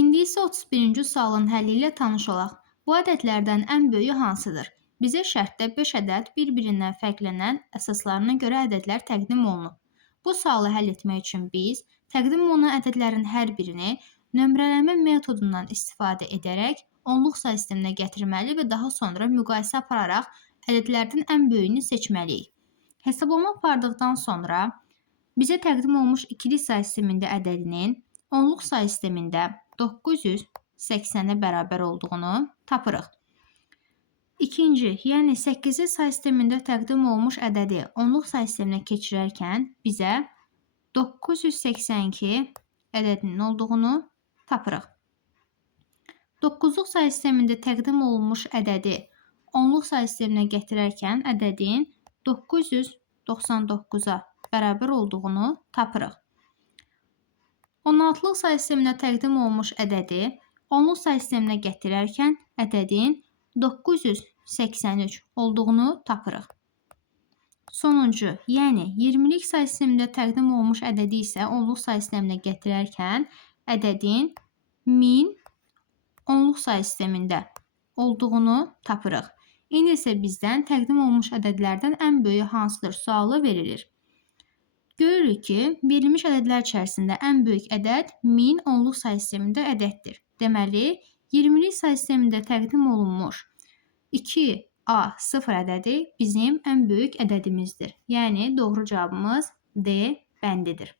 İndi isə 31-ci sualın həlli ilə tanış olaq. Bu ədədlərdən ən böyüyü hansıdır? Bizə şərtdə 5 ədəd bir-birindən fərqlənən əsaslarına görə ədədlər təqdim olunub. Bu sualı həll etmək üçün biz təqdim olunan ədədlərin hər birini nömrələmə metodundan istifadə edərək onluq say sisteminə gətirməli və daha sonra müqayisə apararaq ədədlərdən ən böyüyünü seçməliyik. Hesablama apardıqdan sonra bizə təqdim olmuş ikili say sistemində ədədinin onluq say sistemində 980-ə bərabər olduğunu tapırıq. İkinci, yəni 8-ci say sistemində təqdim olmuş ədədi onluq say sisteminə keçirərkən bizə 982 ədədinin olduğunu tapırıq. 9-luq say sistemində təqdim olunmuş ədədi onluq say sisteminə gətirərkən ədədin 999-a bərabər olduğunu tapırıq. 16-lıq say sisteminə təqdim olmuş ədədi onluq say sisteminə gətirərkən ədədin 983 olduğunu tapırıq. Sonuncu, yəni 20-lik say sistemində təqdim olmuş ədədi isə onluq say sisteminə gətirərkən ədədin 1000 onluq say sistemində olduğunu tapırıq. İndi isə bizdən təqdim olmuş ədədlərdən ən böyüyü hansıdır sualı verilir. Görürük ki, verilmiş ədədlər içərisində ən böyük ədəd 1000 onluq say sistemində ədəddir. Deməli, 20-lik say sistemində təqdim olunmuş 2A0 ədədi bizim ən böyük ədədimizdir. Yəni, doğru cavabımız D bəndidir.